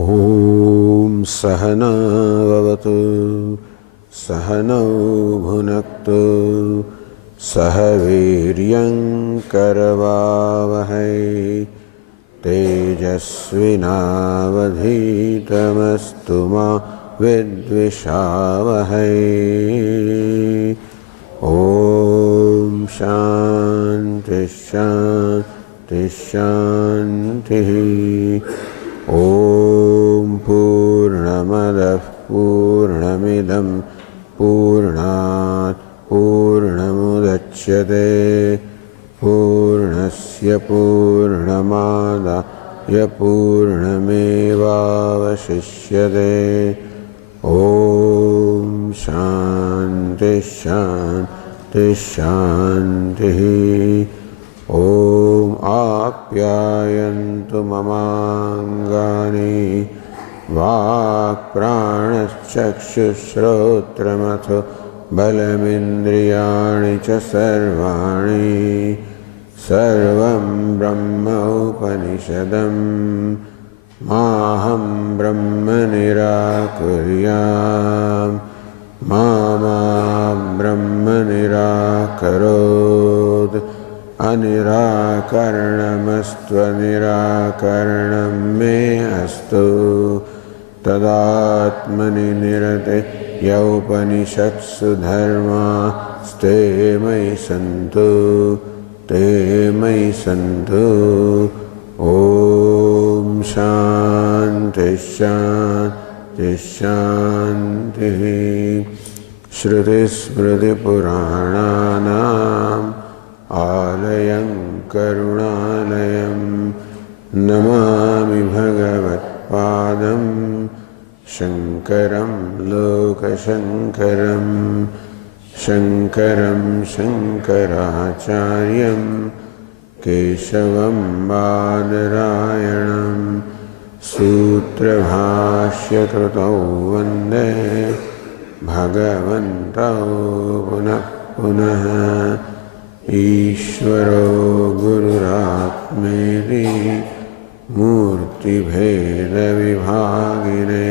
ॐ सहना भवतु सहनौ भुनक्तु सह वीर्यं करवावहै तेजस्विनावधीतमस्तु मा विद्विषावहै। ॐ शान्ति शान्ति शान्तिः। ॐ पूर्णमदः पूर्णमिदं पूर्णात् पूर्णमुदच्यते पूर्णस्य पूर्णमादाय पूर्णमेवावशिष्यते। ॐ शान्ति शान्ति शान्तिः। ॐ आप्यायन्तु ममाङ्गानि वाक्प्राणश्चक्षुश्रोत्रमथो बलमिन्द्रियाणि च सर्वाणि सर्वं ब्रह्म उपनिषदं माहं ब्रह्म निराकुर्याम् मा ब्रह्म निराकरोत्। अनिराकरणमस्त्वनिराकरणं मे अस्तु तदात्मनि निरते यौपनिषत्सु धर्मास्ते मयि सन्तु ते मयि सन्तु। ॐ शान्ति शान्ति शान्तिः। श्रुतिस्मृतिपुराणानाम् आलयं करुणालयं नमामि भगवत्पादं शङ्करं लोकशङ्करं शङ्करं शङ्कराचार्यं केशवं बादरायणं सूत्रभाष्यकृतौ वन्दे भगवन्तौ पुनः पुनः। ईश्वरो गुरुरात्मेति मूर्तिभेदविभागिने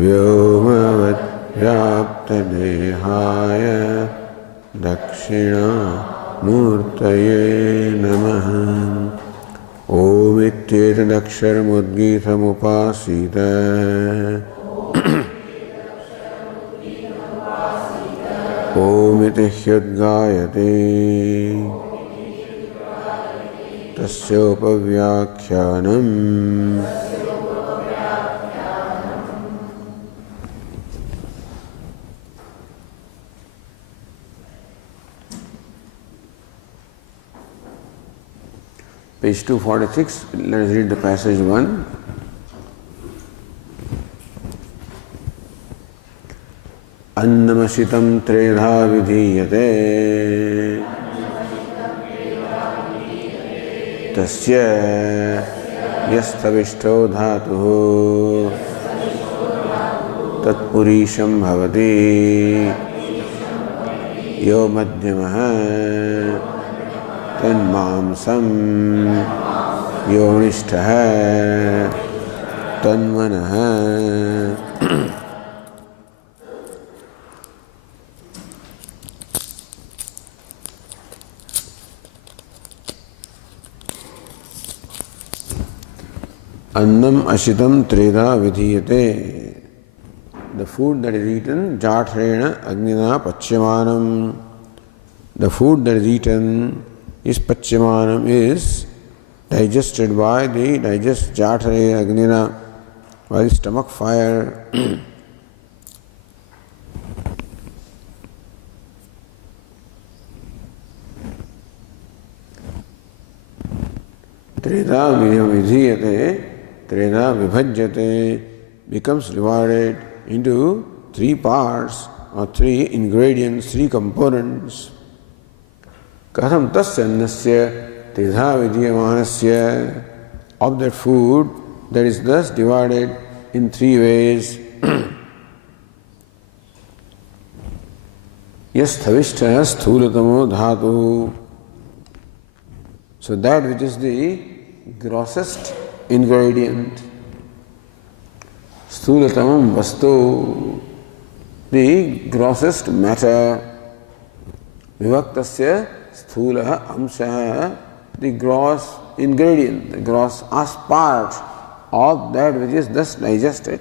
व्योमवद्व्याप्तदेहाय दक्षिणामूर्तये नमः। ओमित्येतदक्षरमुद्गीतमुपासीत ओमिति ह्युद्गायते तस्योपव्याख्यानम्। Page 246, let us read the passage 1. अन्नमशितं त्रेधा विधीयते तस्य यस्तविष्टो धातुः तत्पुरीशं भवति यो मध्यमः तन्मांसं योनिष्ठः तन्मनः। Annam ashitam treda vidhiyate. The food that is eaten, jatrena agnina pachyamanam. The food that is eaten is pachyamanam, is digested by the jatre agnina, by the stomach fire. Treda vidhiyate. Treda vibhajyate, becomes divided into three parts or three ingredients, three components. Katham tasya annasya tridha vidhiyamanasya, of that food that is thus divided in three ways. Yasthavishta sthulatamo dhatu. So that which is the grossest ingredient, sthulatamam vastu, the grossest matter. Vivaktasya sthulaha amshaha, the gross ingredient, the gross part of that which is thus digested.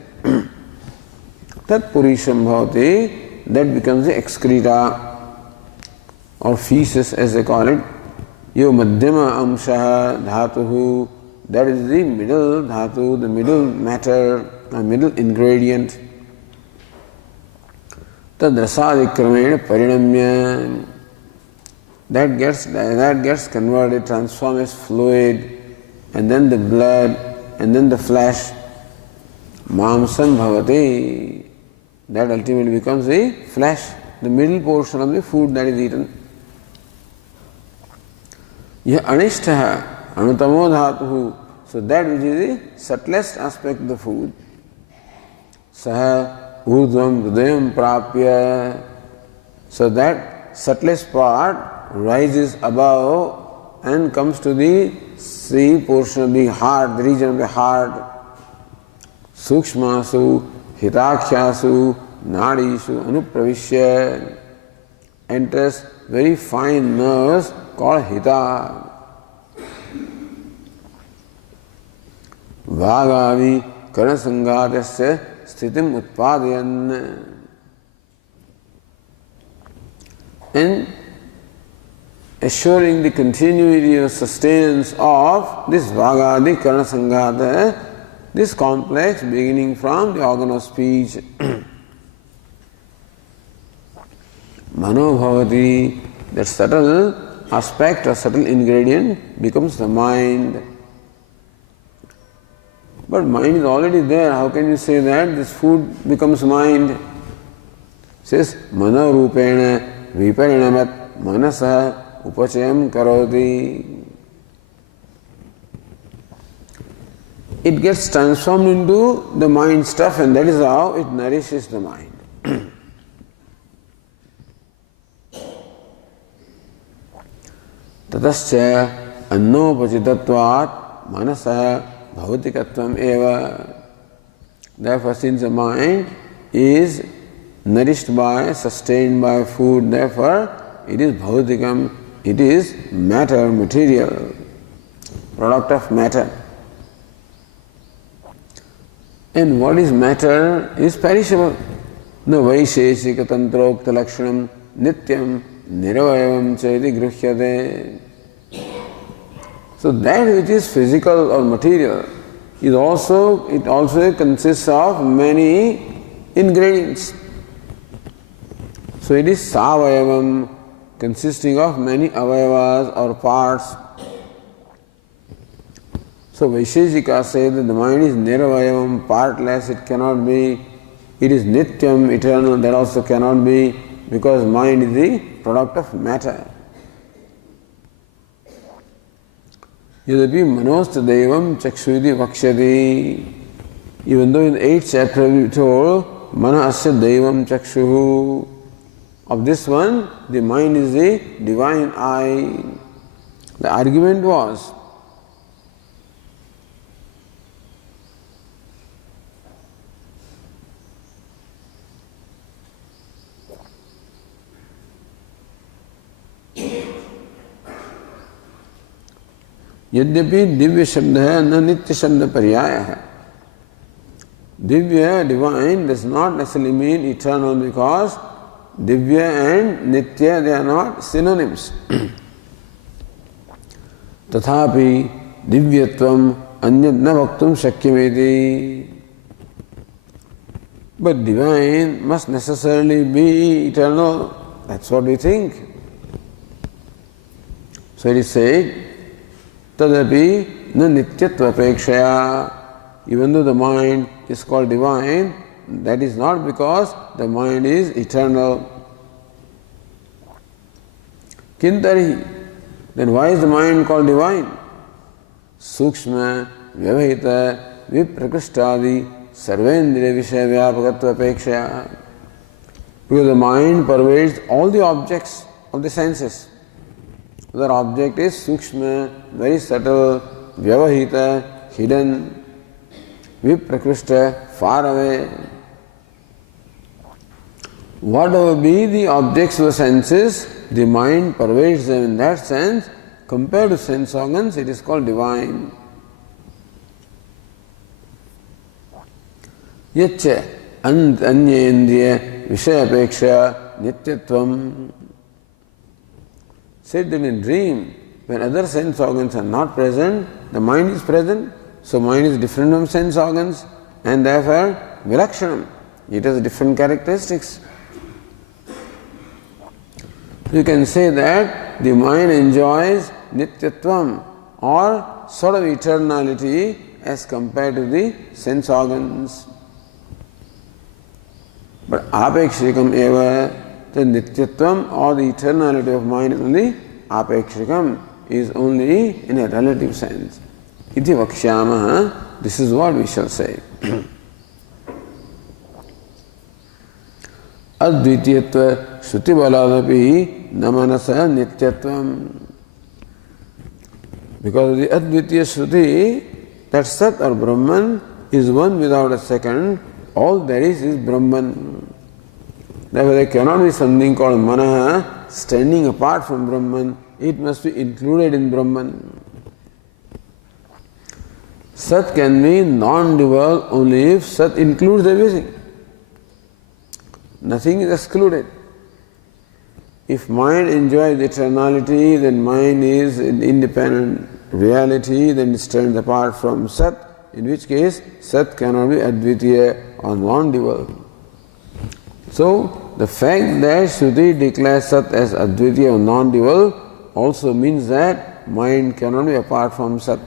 Tat purisham bhavati, that becomes the excreta or feces as they call it. Yo madhyama amshaha dhatuhu, that is the middle dhatu, the middle matter, the middle ingredient. Tad rasadikramena parinamya, that gets converted, transformed as fluid, and then the blood, and then the flesh. Mamsam bhavati, that ultimately becomes the flesh, the middle portion of the food that is eaten. Yah anishtaha anutamo dhatuhu, so that which is the subtlest aspect of the food. Saha urdhvam hridayam prapya, so that subtlest part rises above and comes to the portion of the heart, the region of the heart. Sukshmasu hitakshyasu nadishu anupravishya, enters very fine nerves called hita. Vagavi karnasangatasya sthitim utpadayan, and assuring the continuity or sustenance of this vagadi karnasangata, this complex beginning from the organ of speech. Manobhavati, that subtle aspect or subtle ingredient becomes the mind. But mind is already there. How can you say that this food becomes mind? It says mano rupena viparinamat manasa upachayam karoti. It gets transformed into the mind stuff, and that is how it nourishes the mind. Tatascha annopachitattvat manasa bhautikatvam eva. Therefore, since the mind is nourished by, sustained by food, therefore it is bhautikam, it is matter, material, product of matter. And what is matter is perishable. Na vaisheshika tantrokta lakshanam nityam niravayavam chaiti gruhyate. So that which is physical or material is it also consists of many ingredients. So it is savayavam, consisting of many avayavas or parts. So Vaisheshika say that the mind is niravayavam, partless, it cannot be. It is nityam, eternal, that also cannot be, because mind is the product of matter. Yadapi manosta devam chakshviti vakshati. Even though in the 8th chapter we told mana asya devam chakshuhu. Of this one, the mind is the divine eye. The argument was यद्यपि दिव्य शब्द है न नित्य शब्द पर्याय है. Divya, divine, does not necessarily mean eternal, because divya and nitya, they are not synonyms. Tathapi divyatvam anyat na vaktum shakyameti. But divine must necessarily be eternal. That's what we think. So it is said, Tadapi na nityatva apekshaya. Even though the mind is called divine, that is not because the mind is eternal. Kintari, then why is the mind called divine? Sukshma, vyavahita, viprakrishtadi, sarvendriya vishaya vyapakatva apekshaya. Because the mind pervades all the objects of the senses. The object is sukshma, very subtle, vyavahita, hidden. viprakrishta, far away. Whatever be the objects of the senses, the mind pervades them in that sense. Compared to sense organs, it is called divine. Yacha anyendriya vishayapeksha nityatvam. Said that in dream, when other sense organs are not present, the mind is present. So mind is different from sense organs and therefore vilakshanam. It has different characteristics. You can say that the mind enjoys nityatvam or sort of eternality as compared to the sense organs. But apekshikam eva, the nityatvam or the eternality of mind is only apekshikam, is only in a relative sense. Iti vakshyamaha, this is what we shall say. Advitiyatva shruti baladapi namanasa nityatvam. Because of the Advitiya Shruti, that Sat or Brahman is one without a second, all there is Brahman. Therefore there cannot be something called Manaha standing apart from Brahman, it must be included in Brahman. Sat can be non-dual only if Sat includes everything. Nothing is excluded. If mind enjoys eternality, then mind is an independent reality, then it stands apart from Sat, in which case Sat cannot be Advitiya or non-dual. So, the fact that Shruti declares Sat as Advitiya or non-dual also means that mind cannot be apart from Sat.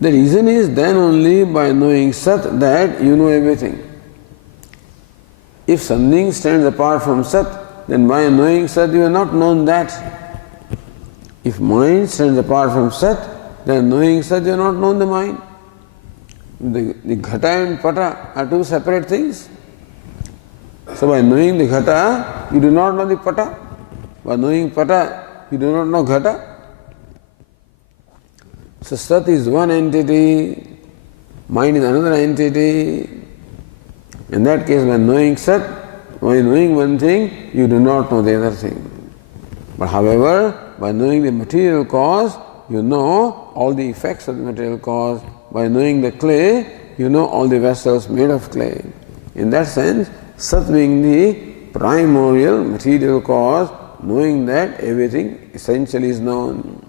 The reason is then only by knowing Sat that you know everything. If something stands apart from Sat, then by knowing Sat you have not known that. If mind stands apart from Sat, then knowing Sat you have not known the mind. The Ghata and Pata are two separate things. So by knowing the Ghata, you do not know the Pata. By knowing Pata, you do not know Ghata. So Sat is one entity, mind is another entity. In that case, by knowing Sat, by knowing one thing, you do not know the other thing. But however, by knowing the material cause, you know all the effects of the material cause. By knowing the clay, you know all the vessels made of clay. In that sense, Sat being the primordial material cause, knowing that everything essentially is known.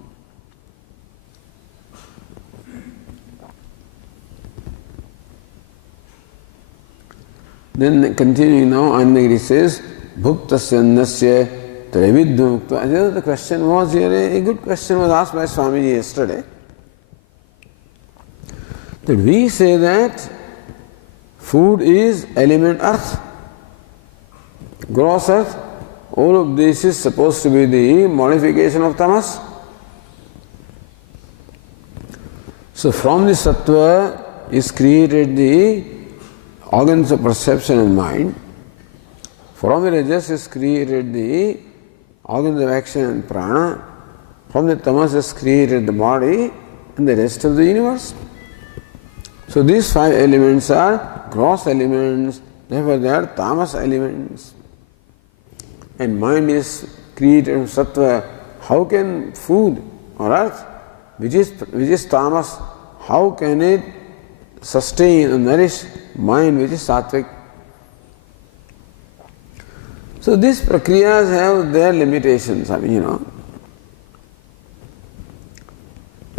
Then continuing now, Annagiri says, Bhuktasya Nasya Travidmukta. The question was here, a good question was asked by Swamiji yesterday. That we say that food is element earth, gross earth, all of this is supposed to be the modification of tamas. So from the sattva is created the organs of perception and mind. From the rajas is created the organs of action and prana. From the tamas is created the body and the rest of the universe. So these five elements are gross elements, therefore they are tamas elements. And mind is created from sattva. How can food or earth, which is tamas, how can it sustain and nourish mind which is sattvic? So these prakriyas have their limitations,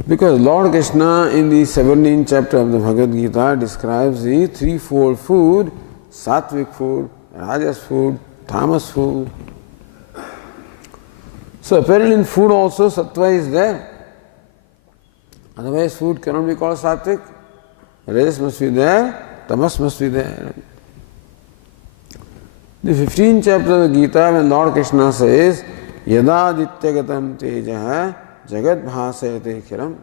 Because Lord Krishna in the 17th chapter of the Bhagavad Gita describes the threefold food, sattvic food, rajas food, tamas food. So apparently in food also sattva is there. Otherwise food cannot be called sattvic. Rajas must be there, tamas must be there. The 15th chapter of the Gita, when Lord Krishna says, Yada dityagatam tejaha jagat bhasayate khiram.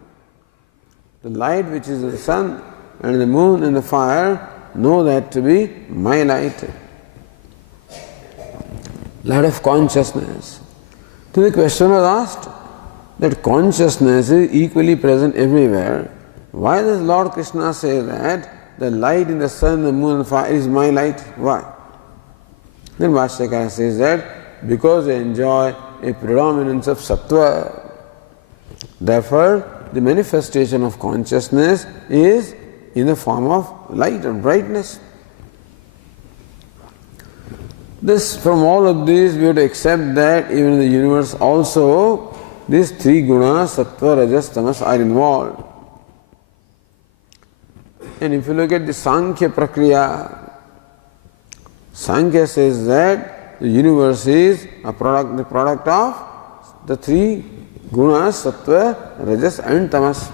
The light which is the sun and the moon and the fire, know that to be my light. Light of consciousness. So the question was asked that consciousness is equally present everywhere. Why does Lord Krishna say that the light in the sun, the moon and fire is my light? Why? Then Bhashyakara says that because they enjoy a predominance of sattva, therefore the manifestation of consciousness is in the form of light and brightness. This, from all of this, we have to accept that even in the universe also these three gunas, sattva, rajas, tamas, are involved. And if you look at the Sankhya Prakriya, Sankhya says that the universe is the product of the three gunas, sattva, rajas and tamas.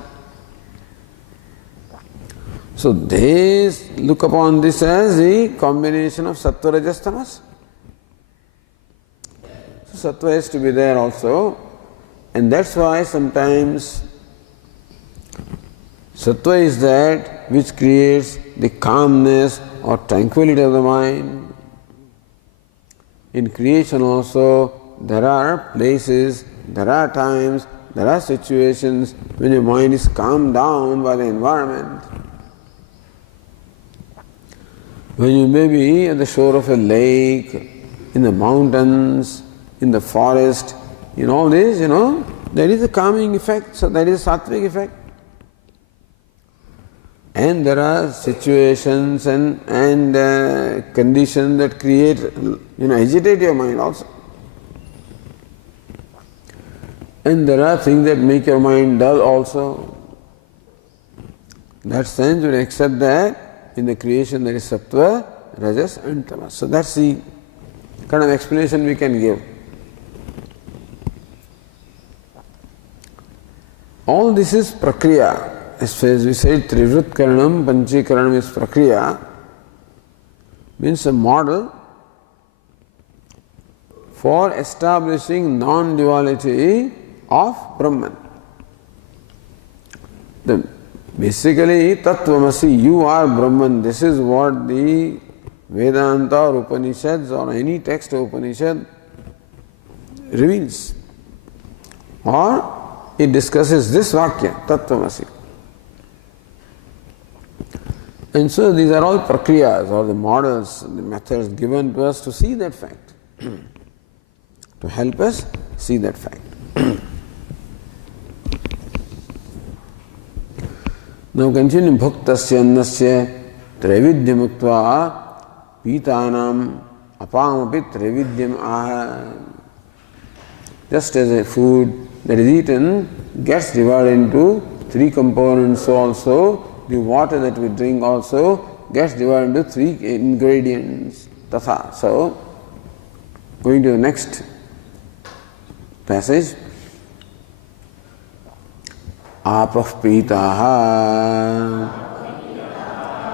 So they look upon this as the combination of sattva, rajas, tamas. So sattva has to be there also, and that's why sometimes sattva is that which creates the calmness or tranquility of the mind. In creation also, there are places, there are times, there are situations when your mind is calmed down by the environment. When you may be at the shore of a lake, in the mountains, in the forest, in all this, there is a calming effect, so that is a sattvic effect. And there are situations and conditions that create, agitate your mind also. And there are things that make your mind dull also. In that sense, you accept that in the creation there is sattva, rajas and tamas. So that's the kind of explanation we can give. All this is prakriya. As we said, Trivrit Karanam, Panchikaranam is prakriya, means a model for establishing non-duality of Brahman. Basically, Tattvamasi, you are Brahman. This is what the Vedanta or Upanishads or any text of Upanishad reveals. Or it discusses this Vakya, Tattvamasi. And so these are all prakriyas or the models, the methods given to us to see that fact, to help us see that fact. Now continue, bhuktasya annasya traividyamukva pitanam apamapi traividyam aha. Just as a food that is eaten gets divided into three components, so also the water that we drink also gets divided into three ingredients. Tatha. So, going to the next passage. Apah pitaha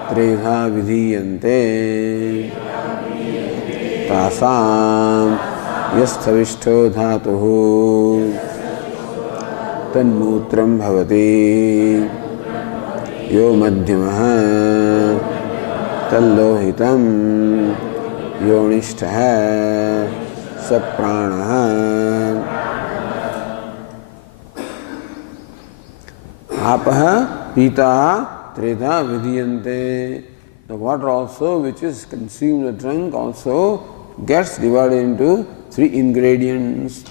tredha vidhiyante tasam yasthavishto dhatuhu tanmutram bhavati यो मध्यमः तल्लोहितं योनिष्ठः स प्राणः आपः पीताः त्रेधा vidhiyante. The water also which is consumed or drunk also gets divided into three ingredients.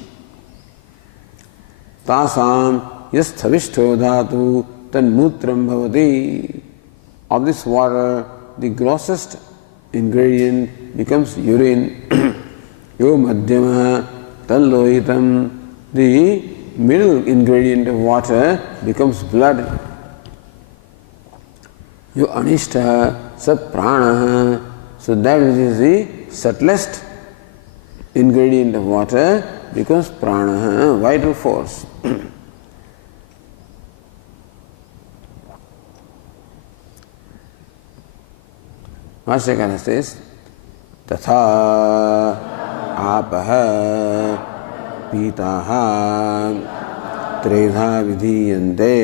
Tasam yasthavishto dhatu tanmutram bhavati. Of this water, the grossest ingredient becomes urine. Yo madhyama tallohitam. The middle ingredient of water becomes blood. Yo anishta sa prana. So that which is the subtlest ingredient of water becomes prana, vital force. Bhashyakara says, Tatha apaha pitaha tredha vidhiyante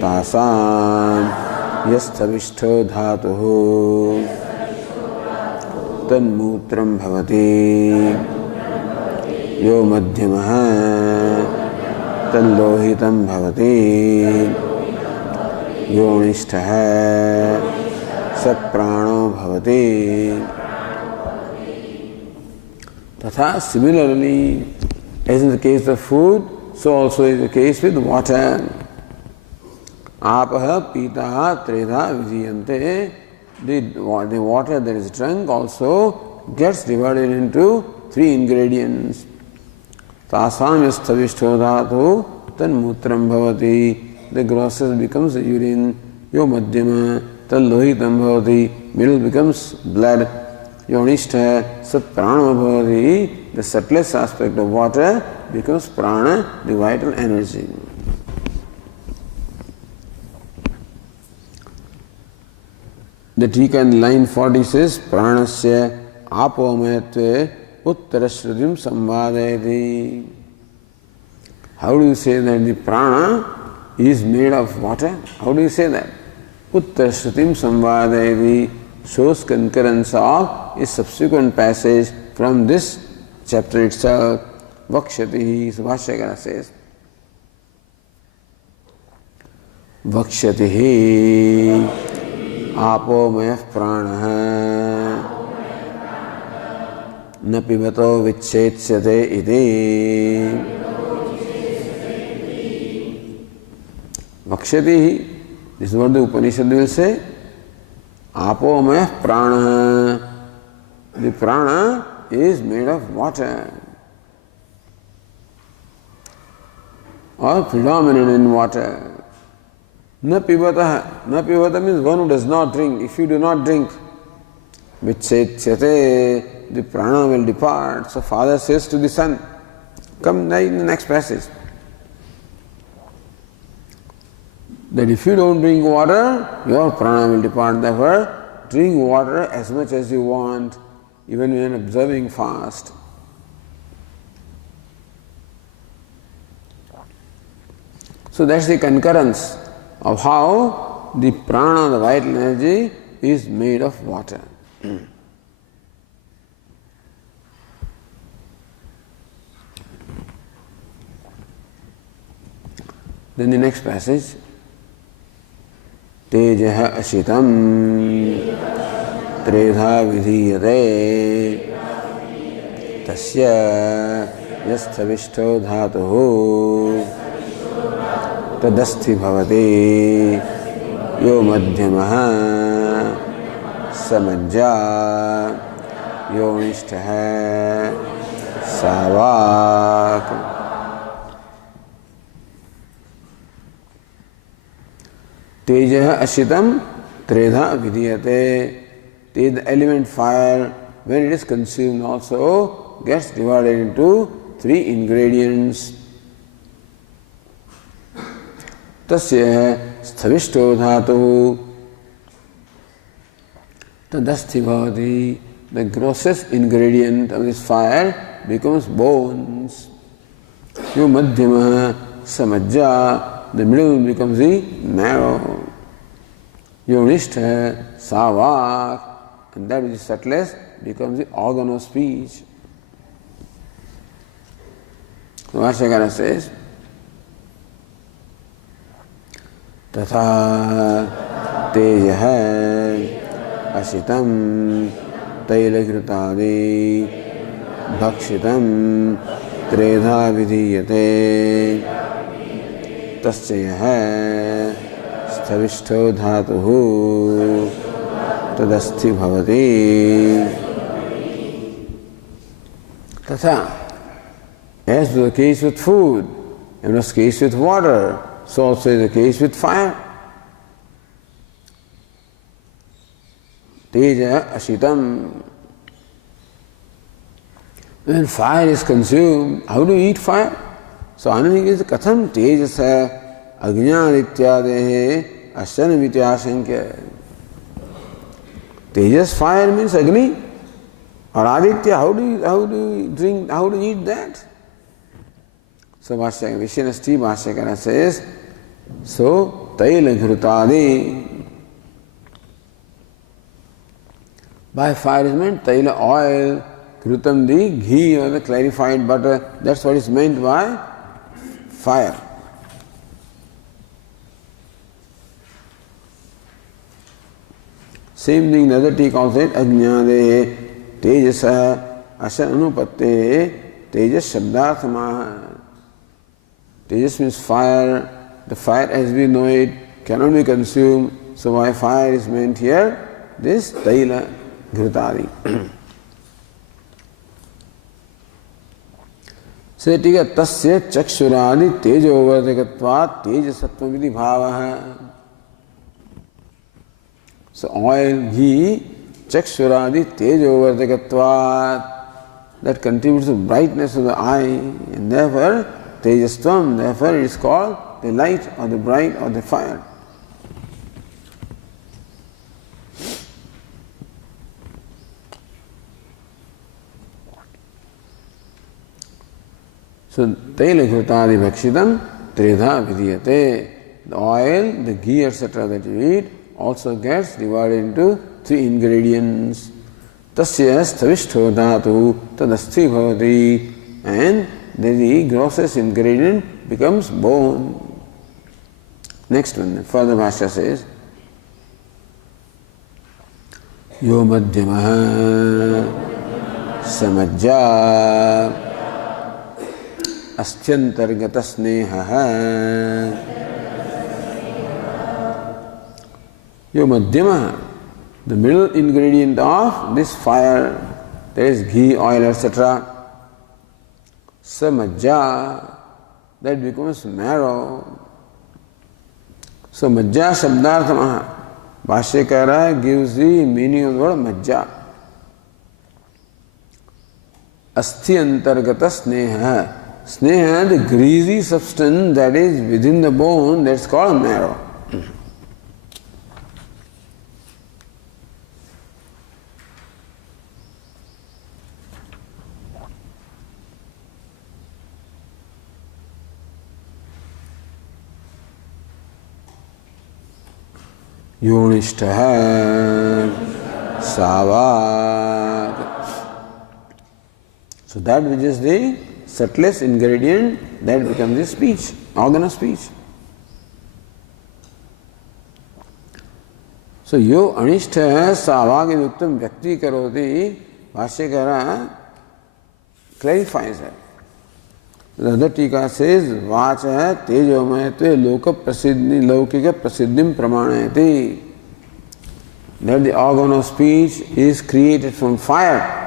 tasam yasthavishto dhatuhu tanmutram bhavati yo madhyamaha तल्लोहितं भवति योनिष्ठः सत्प्राणो भवति. Tatha, similarly, as in the case of food, so also is the case with water. Apaha pitaha tredha vijayante. The water that is drunk also gets divided into 3 ingredients. Tasam yasthavishto dhatu tan mutram bhavati. The grosses becomes the urine. Yo madhyama tal lohitam bhavati. Middle becomes blood. Yonishtha sat prana bhavati. The subtlest aspect of water becomes prana, the vital energy. The Tika in line 40 says, Pranasya apomayatve uttarashrutim samvadayati. How do you say that the prana is made of water? How do you say that? Uttarashrutim samvadayati shows concurrence of a subsequent passage from this chapter itself. Vakshatihi, Subhashyakara says. Vakshatihi आपोमयः प्राणः न पिबतो विच्छेत्स्यते इति. Vakshatihi, this is what the Upanishad will say. Apomayah prana. The prana is made of water or predominant in water. Na pibata. Na pibata means one who does not drink. If you do not drink, vichetsyate, the prana will depart. So father says to the son, come in the next passage, that if you don't drink water, your prana will depart. Therefore, drink water as much as you want, even when observing fast. So that's the concurrence of how the prana, the vital energy, is made of water. Then the next passage, Tejaha ashitam tredha vidhiyate tasya yasthavishto dhatuhu तदस्थि भवति यो मध्यमः समज्जा योनिष्ठः सावाक्. तेजः अशितम त्रेधा विधीयते. The element fire, when it is consumed, also gets divided into 3 ingredients. Tasya sthavisto dhatu tadasthi bhavati. The grossest ingredient of this fire becomes bones. Yo madhyama samajja. The middle becomes the marrow. Yonishtha savak. And that which is subtlest becomes the organ of speech. So Vashyakara says, तथा तेजः अशितं तैलघृतादि भक्षितं त्रेधा विधीयते तस्य यः स्थविष्ठो धातुः तदस्थि भवति. तथा, as was the case with food, and was the case with water, so also is the case with fire. Teja ashitam. When fire is consumed, how do you eat fire? So Anandika is katham tejasa agnyadityadehe asyanamityashankya. Tejas fire means Agni or Aditya. How do you drink, how do you eat that? So Vishnasti Bhashyakara says, so Taila Ghrutadi. By fire is meant Taila oil, Ghrutam the ghee or the clarified butter. That's what is meant by fire. Same thing, the other text also said, Ajnade Tejasa Asa Anupatte Tejas Shabdarthamaha. Tejas means fire. The fire as we know it cannot be consumed. So why fire is meant here? This Taila Ghrutadi. So Tasya Chakshuradi Tejovartakatvat Tejasattvavidhi Bhavaha. So oil, ghee, Chakshuradi Tejovartakatvat, that contributes to brightness of the eye, and therefore Tejastvam, therefore it is called the light or the bright or the fire. So Taila Ghrutadi Bhakshitam Tridha Vidiyate. The oil, the ghee, etc. that you eat also gets divided into 3 ingredients. Tasya Stavishto Dhatu Tadasthi Bhavati, and the grossest ingredient becomes bone. Next one, further Bhashya says, Yo Madhyamaha Samajja Astyantargata Snehaha. Yo Madhyamaha, the middle ingredient of this fire, there is ghee, oil, etc. Samajja, that becomes marrow. So Majja Shabdarthamaha, Bhashyakara gives the meaning of the word Majja. Asthi Antargata Sneha. Sneha, the greasy substance that is within the bone, that's called marrow. Yonishtaha Savag. So that which is the subtlest ingredient, that becomes the speech, organ of speech. So yo anishta savag yuktam vyakti karoti, Bhashyakara clarifies that. The other tika says, Vacha tejomayatve loka prasiddhi laukika prasiddhim pramanayati. That the organ of speech is created from fire.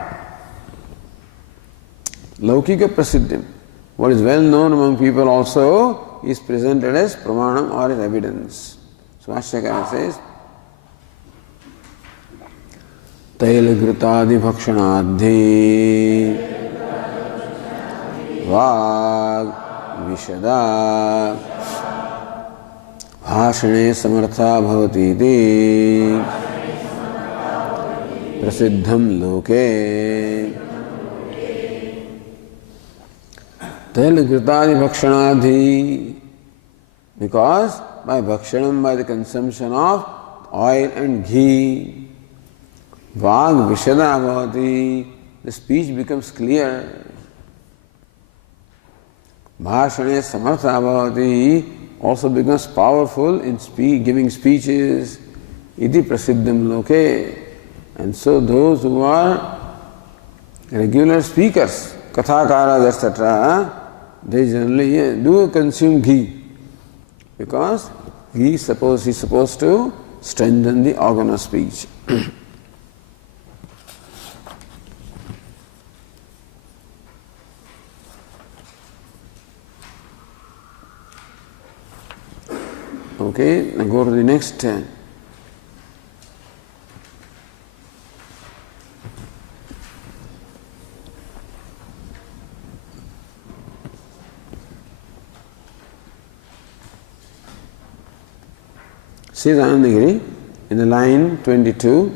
Laukika prasiddhim. What is well known among people also is presented as pramanam or as evidence. So Bhashyakara says, Taila Ghrutadi Bhakshanadhi Vag Vishada Bhashane Samartha Bhavati Iti Prasiddham Loke. Taila Ghrutadi Bhakshanadhi, because by bhakshanam, by the consumption of oil and ghee, Vag Vishada Bhavati, the speech becomes clear. Bhashane Samartha Bhavati also becomes powerful in giving speeches. Iti Prasiddham Loke. And so those who are regular speakers, Kathakaras, etc., they generally do consume ghee, because ghee is supposed to strengthen the organ of speech. Okay, now go to the next. Says Anandagiri in the line 22,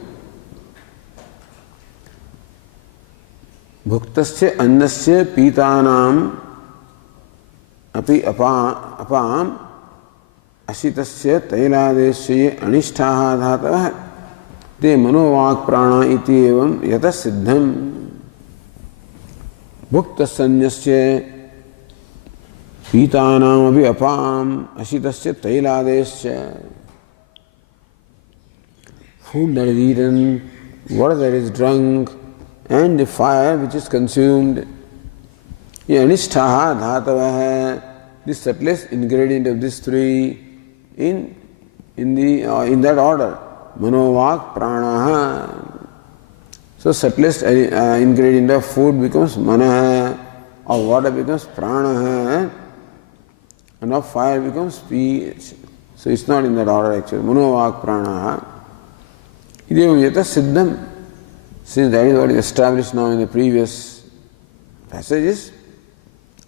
Bhuktasya annasya pitanam api apam Ashitasya tailadesya anishtaha dhatavah te manovak prana iti evam yata siddham. Bhuktasanyasya Pitanam abhi apam ashitasya tailadesya. Food that is eaten, water that is drunk, and the fire which is consumed. Anishtaha dhatavah, the subtlest ingredient of these three in that order. Manovak pranaha. So subtlest ingredient of food becomes manaha, of water becomes pranaha, and of fire becomes speech. So it's not in that order actually. Manovak pranaha. Ideva yata siddham. Since that is what is established now in the previous passages,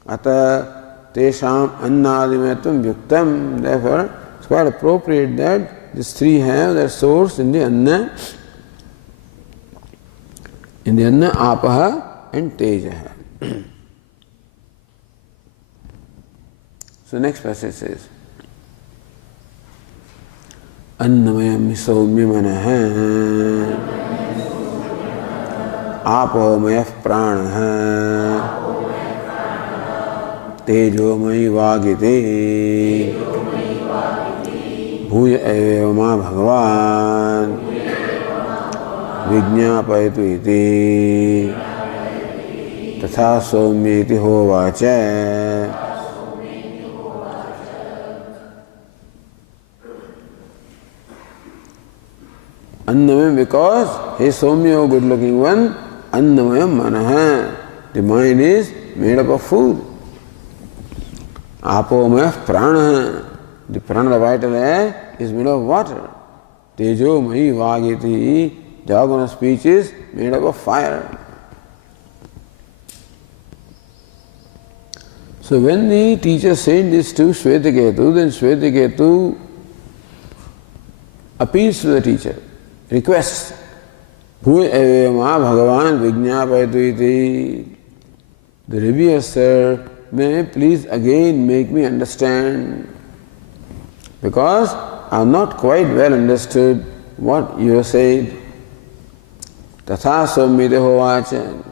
ata tesham annadimatvam vyuktam. Therefore, it's quite appropriate that these three have their source in the anna, apaha and tejaha. So next passage says, अन्नमयं सौम्य मनः आपोमयः प्राणः तेजोमयी वागिते भूय एव मा भगवान् विज्ञापयतु इति तथा सौम्येति होवाच. Annamayam, because he is Soumya, O good looking one, Annamayam Manaha, the mind is made up of food. Apomayah Pranaha, the prana, the vital air, is made of water. Tejo Mahi Vagiti, Jaguna speech is made up of fire. So when the teacher said this to Shvetaketu, then Shvetaketu appeals to the teacher, requests, Bhuy evema Bhagavan Vijñapayatu iti. The reviewer, sir, may please again make me understand, because I have not quite well understood what you have said. Tatha Sommite hovacha.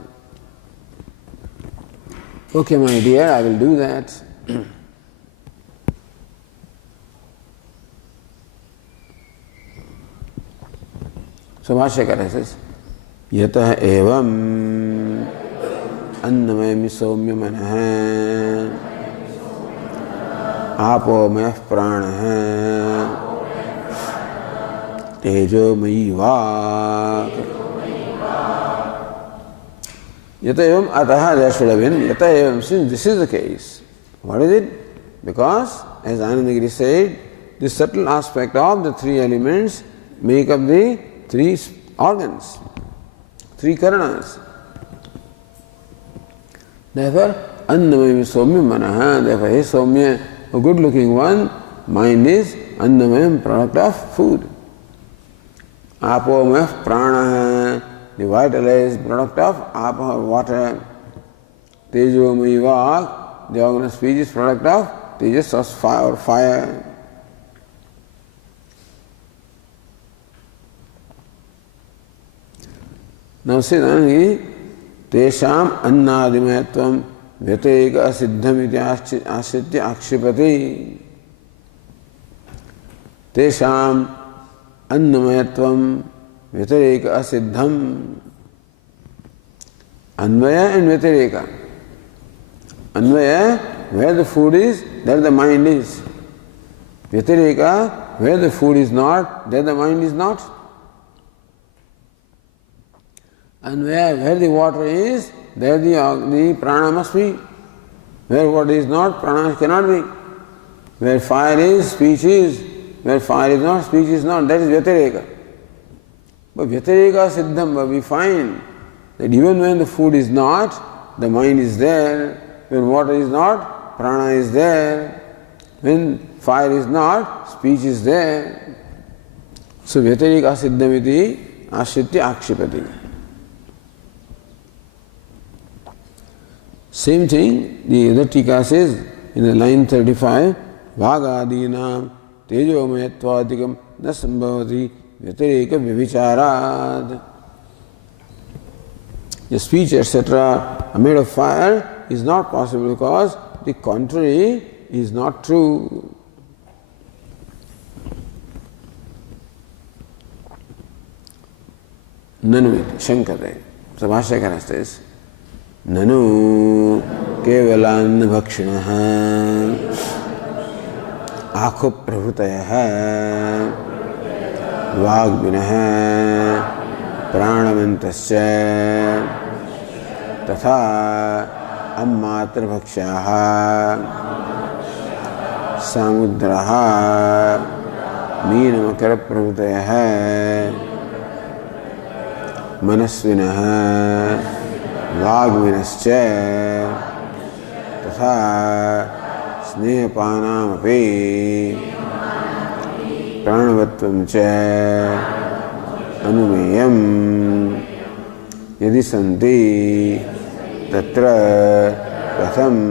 Okay, my dear, I will do that. So Bhashyakara says, Yatah evam अन्नमयं सौम्य मनः आपोमयः प्राणः तेजोमयी वाक्. Yata evam ataha, there should have been yata evam. Since this is the case, what is it? Because, as Anandagiri said, the subtle aspect of the three elements make up the three organs, three karanas. Therefore, Annamayam Soumya Manaha, therefore, he Soumya, a good looking one, mind is Annamayam, product of food. Apomayah Pranaha, the vital is product of apa, water. Tejomayi Vak, the organ of speech is product of tejas or fire. Now say Anandagiri, Tesham annadimayatvam vyateka asiddham iti ashritya akshipati. Tesham annamayatvam vyateka asiddham. Anvaya and Vyatireka. Anvaya, where the food is, there the mind is. Vyatireka, where the food is not, there the mind is not. And where the water is, there the prana must be. Where water is not, prana cannot be. Where fire is, speech is. Where fire is not, speech is not. That is Vyatireka. But Vyatireka Siddham, but we find that even when the food is not, the mind is there. When water is not, prana is there. When fire is not, speech is there. So Vyatireka Siddham iti ashritya akshipati. Same thing, the other tika says in the line 35, Bhagadinam tejomayatvatikam na sambhavati vyatireka vivicharad. The speech, etc., made of fire is not possible because the contrary is not true. Nanu Shankara. So Bhashyakara says, Nanu kevalan bhakshinaha akho pravutayaha vagbinaha pranamantasya tatha ammatra bhakshaha samudraha meenamakara pravutayaha मनस्विनः वाग्विनश्च तथा स्नेहपानामपि प्राणवत्वं च अनुमेयं यदि सन्ति तत्र कथम्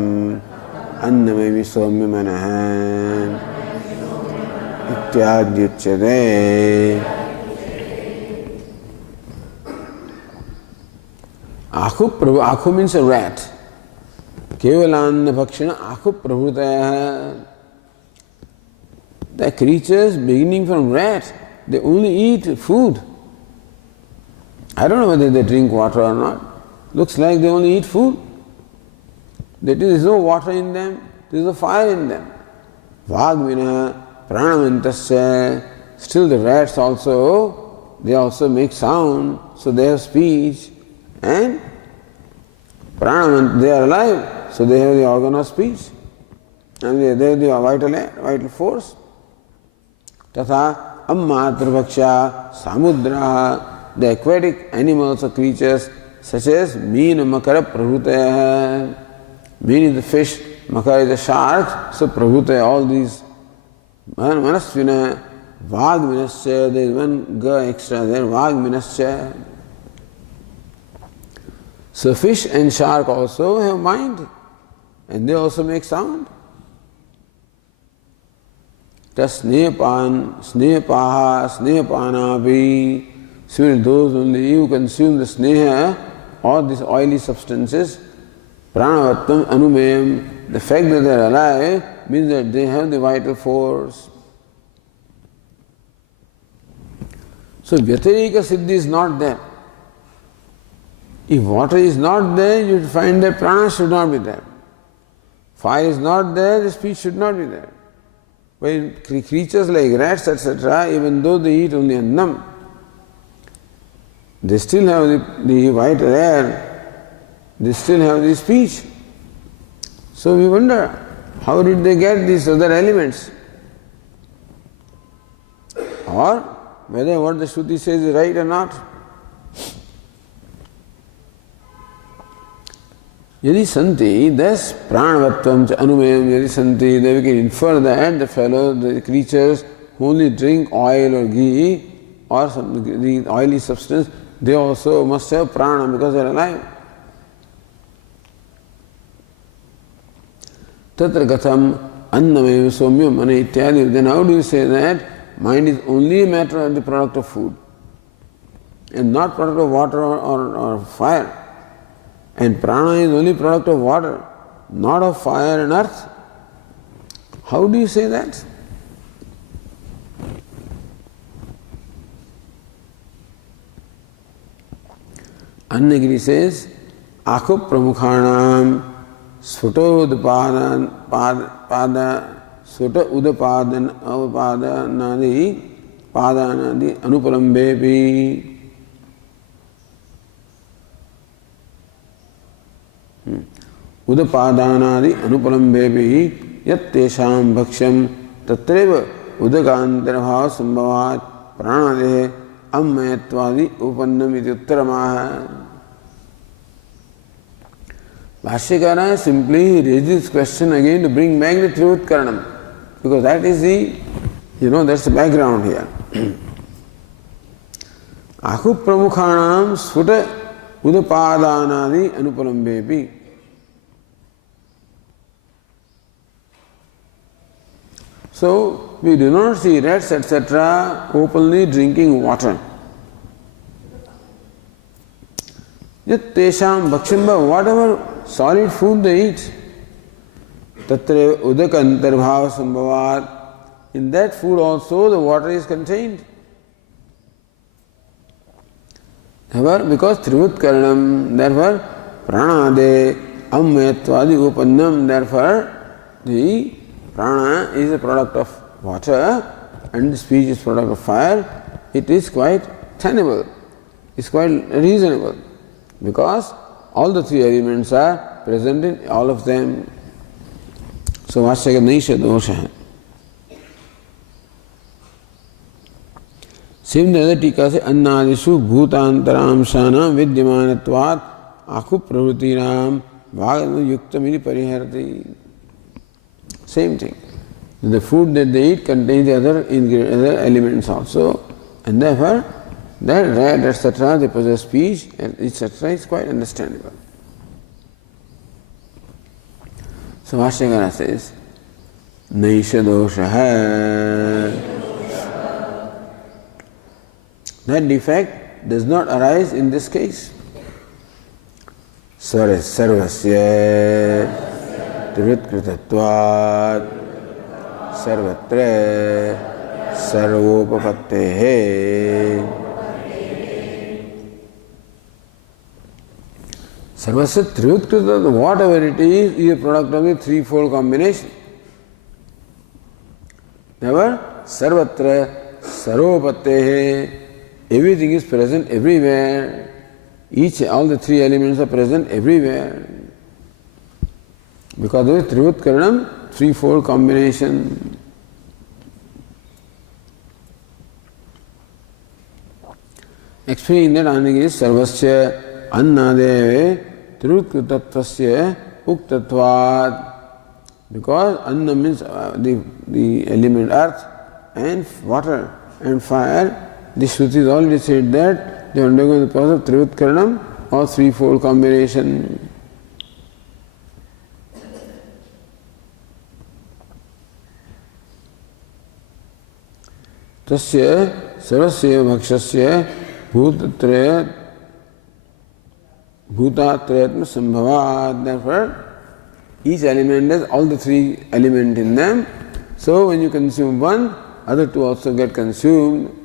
अन्नमयि सौम्यमनः इत्याद्युच्यते. Akhu means a rat. Kevalanna bhakshana akhu pravritaya. The creatures beginning from rat, they only eat food. I don't know whether they drink water or not. Looks like they only eat food. There is no water in them, there is no fire in them. Vagvina pranamantasya. Still the rats also, they also make sound, so they have speech. And pranamant, they are alive, so they have the organ of speech. And they have the vital force. Tatha ammatra bhaksha samudra. The aquatic animals or creatures such as meena makara pravutaya. Meen is the fish, makara is the shark, so pravutaya, all these. Manasvina, vagminasya, there is one ga extra there, vagminasya. So fish and shark also have mind and they also make sound. Tasnepan, snepaha, snepanabi. So those only who consume the sneha or these oily substances, pranavattam anumeyam, the fact that they are alive means that they have the vital force. So Vyatirika Siddhi is not there. If water is not there, you would find that prana should not be there. Fire is not there, the speech should not be there. But in creatures like rats, etc., even though they eat only annam, they still have the vital air, they still have the speech. So we wonder, how did they get these other elements? Or whether what the Shruti says is right or not. Yadi santi, thus pranavatvam cha anumeyam yadi santi, then we can infer that the creatures who only drink oil or ghee or the oily substance, they also must have prana because they are alive. Tatra gatham annameyam somyam mani ityadi. Then how do you say that mind is only a matter of the product of food and not product of water or fire? And prana is only product of water, not of fire and earth. How do you say that? Annagiri says, Akhu pramukhanam sfuta udapadanadi anupalambepi. Udapadanadi anupalambepi yat tesham bhaksham tatreva udakantarabhava sambhavat pranadehe ammayatvadi upannam iti uttaramaha. Bhashyakara simply raises this question again to bring back the truth karanam, because that is that's the background here. Akhu pramukhanam sfuta udapadanadi anupalambepi. So, we do not see rats, etc., openly drinking water. Yat tesham bhakshamba, whatever solid food they eat, Tatre udaka antarbhava sambhavat. In that food also the water is contained. However, because Trivut Karanam, therefore Pranade Amyatvadi Upannam, therefore the Prana is a product of water and the speech is product of fire. It is quite tenable, it's quite reasonable, because all the three elements are present in all of them. So Vashyaka Naisha Dosha. Same the other tika se Annadishu Bhutantaramshana Vidyamanatvat Akhu Pravrutinam Bhagavata Yuktamini Pariharati. Same thing. The food that they eat contains the other elements also, and therefore that rat, etc., they possess speech, and etc., is quite understandable. So Vashyakara says, Naisha doshaha. That defect does not arise in this case. Sarvasya Trivritkritatvat Sarvatre Sarvopapattehe. Sarvasya Trivritkritatvat, whatever it is a product of a threefold combination. Never Sarvatra Sarvopattehe. Everything is present everywhere. All the three elements are present everywhere. Because of Trivut Karanam, threefold combination. Explaining that Anagiri Sarvasya Annadeve Trivut Kritatvasya Uktatvat. Because Anna means the element earth and water and fire. The Shruti has already said that they undergo the process of Trivut Karanam or threefold combination. Tasya sarasya bhakshasya bhutatrayatma sambhavat. Therefore, each element has all the three elements in them. So when you consume one, other two also get consumed.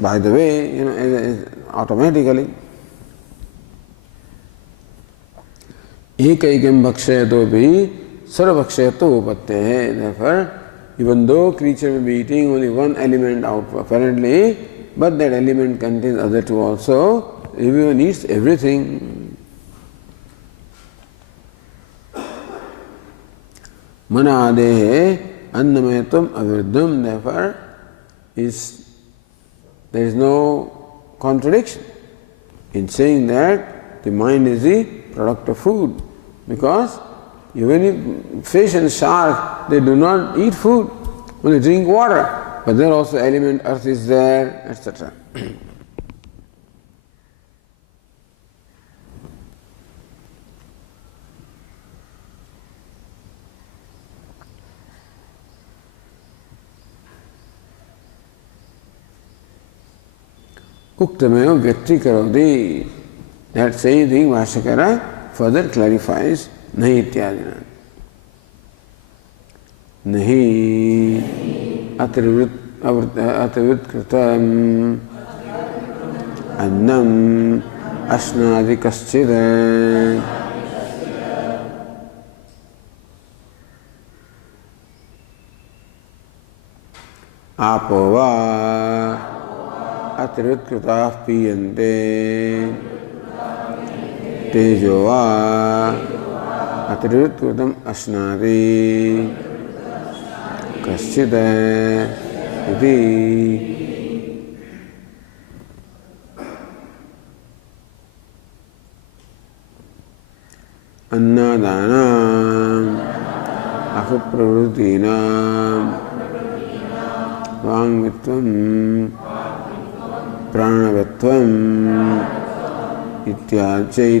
By the way, automatically. Ekaikam bhakshayatopi sarvabhakshayato upattehe. Therefore, even though creature may be eating only one element out apparently, but that element contains other two also. Everyone eats everything. Manadehe annamayatvam avirdham. Therefore, there is no contradiction in saying that the mind is the product of food, because even if fish and shark, they do not eat food, only drink water, but there also element earth is there, etc. Uktameva Vyaktikarodi. That same thing Vashyakara further clarifies. Nahi ityadina. Nahi atrivrit kritam annam ashnadi kaschid apova Atrivritkritah piyante tejova atrivritkritam ashnati kaschida iti. Annadanam akupravrutinam vangmitvam Pranavatvam ityadi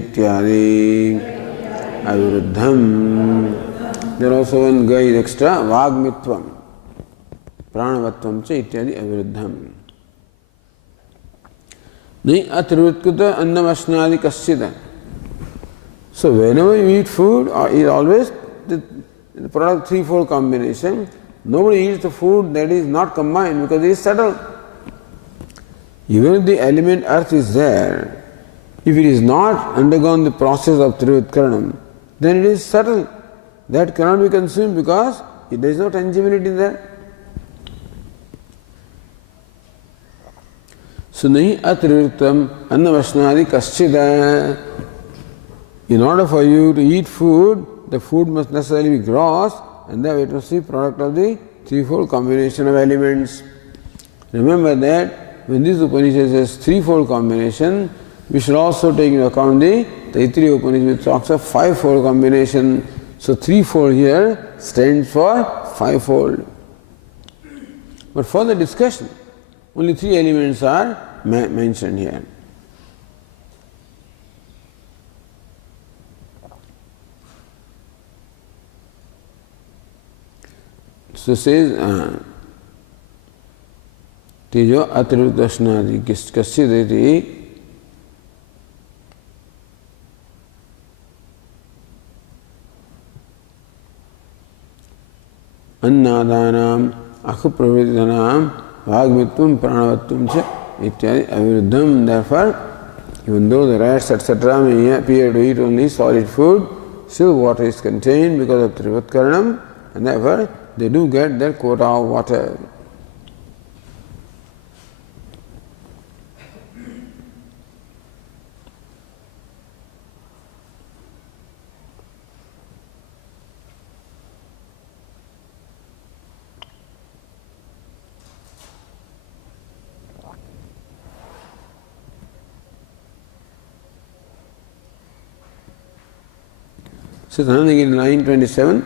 aviruddham. There also one guy is extra, vagmitvam. Pranavatvam cha ityadi aviruddham. Nahi atrivritkuta annam ashnadi kaschida. So whenever you eat food, is always the product threefold combination. Nobody eats the food that is not combined because it is subtle. Even if the element earth is there, if it is not undergone the process of Trivatkaranam, then it is subtle. That cannot be consumed because there is no tangibility there. So, nahi atrivrittam annavasnadi kaschida. In order for you to eat food, the food must necessarily be gross, and that it must be product of the threefold combination of elements. Remember that when this Upanishad says threefold combination, we should also take into account the Taittiriya Upanishad which talks of fivefold combination. So threefold here stands for fivefold. But for the discussion, only three elements are mentioned here. So says Tejo Atrivrittasnadi Kaschideti Annadanam Akhupravritanam Vagmitvam Pranavatvam Cha Ityadi Aviruddham. Therefore, even though the rats etc. may appear to eat only solid food, still water is contained because of Trivatkaranam, and therefore they do get their quota of water. So, in line 27,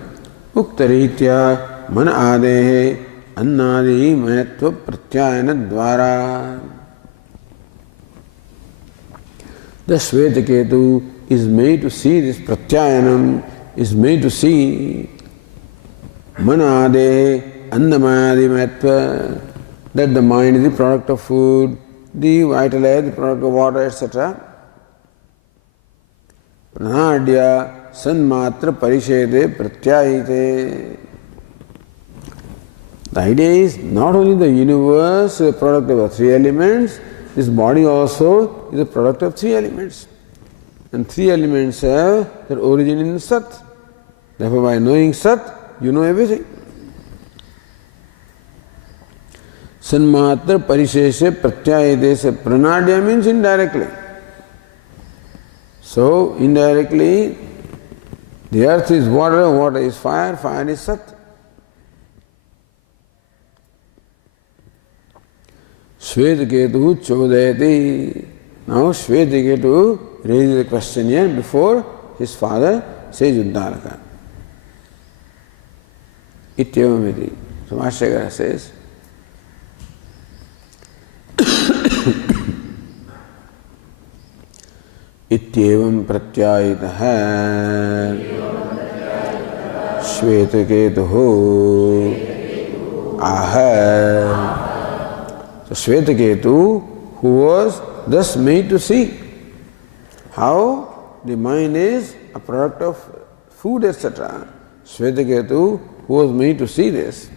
Uktaritya Man Adehe Annadi Mayatva Pratyayana Dvara. The Shvetaketu is made to see this Pratyayanam, is made to see Man Adehe Annamayadi Mayatva, that the mind is the product of food, the vital air, the product of water, etc. Pranadya Sanmatra Parishede Pratyayite. The idea is not only the universe is a product of the three elements, this body also is a product of three elements. And three elements have their origin in Sat. Therefore, by knowing Sat, you know everything. Sanmatra Parisheshe Pratyayite. Se Pranadya means indirectly. So, indirectly, the earth is water, water is fire, fire is Sat. Shvetaketu Chodayati. Now Shvetaketu raises the question here before his father says Uddalaka. Ityavamiti. So Bhashyakara says, Ityevam pratyayitaha Shvetaketuhu aha. So Shvetaketu, who was thus made to see how the mind is a product of food, etc. Shvetaketu, who was made to see this.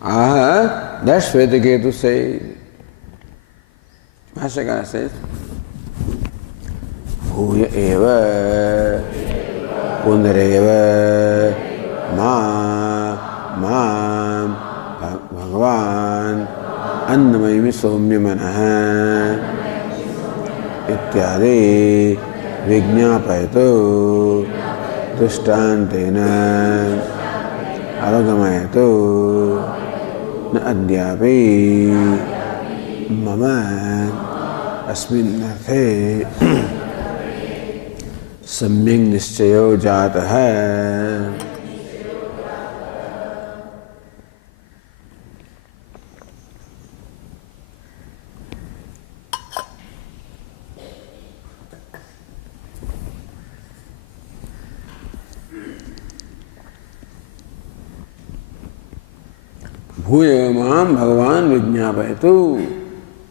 Aha, that Shvetaketu says. Bhashyakara says, Bhuya eva pundareva ma Bhagavan Annamayami Somya Manaha Ityadi Vijñāpayato Drishtantena Avagamayato Na Adyapi Mama Asmin Arthe Samyang Nischayo Jataha. Bhuya mam Bhagavan Vijñāpayatu.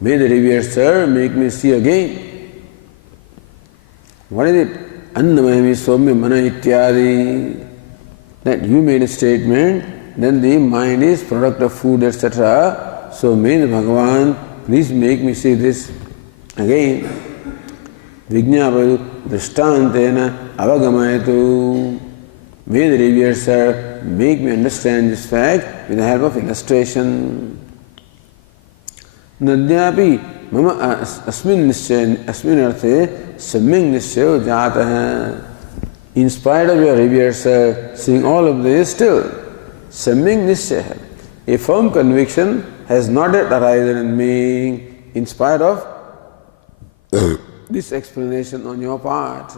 May the revered sir make me see again. What is it? Annamayami Somya Mana Ityadi. that you made a statement, then the mind is product of food, etc. So may the Bhagavan please make me see this again. Vijñāpadu drishtantena avagamayatu. May the reviewer sir make me understand this fact with the help of illustration. Nadyapi mama asmin arthe samming nischayo jataha. In spite of your reviewer sir seeing all of this, still samming nischayo, a firm conviction has not yet arisen in me in spite of this explanation on your part.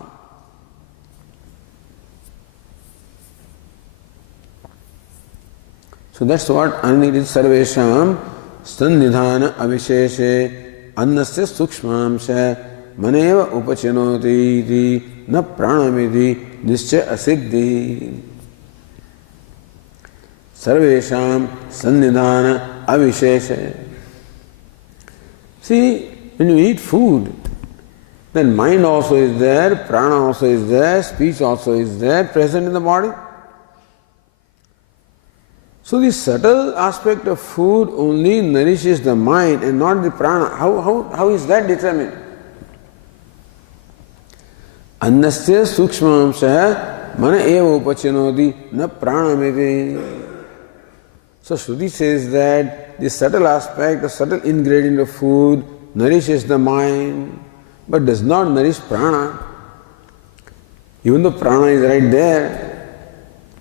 So that's what Ananidit Sarvesham Sannidhana Avisheshe Annasya Sukshmamsha Maneva Upachinoti iti Na Pranamiti Nischa Asiddhi. Sarvesham Sannidhana Avisheshe. See, when you eat food, then mind also is there, prana also is there, speech also is there, present in the body. So the subtle aspect of food only nourishes the mind and not the prana. How is that determined? Annasya sukshmamsha mana eva upachinoti na pranamiti. So Shruti says that the subtle aspect, the subtle ingredient of food nourishes the mind but does not nourish prana. Even though prana is right there,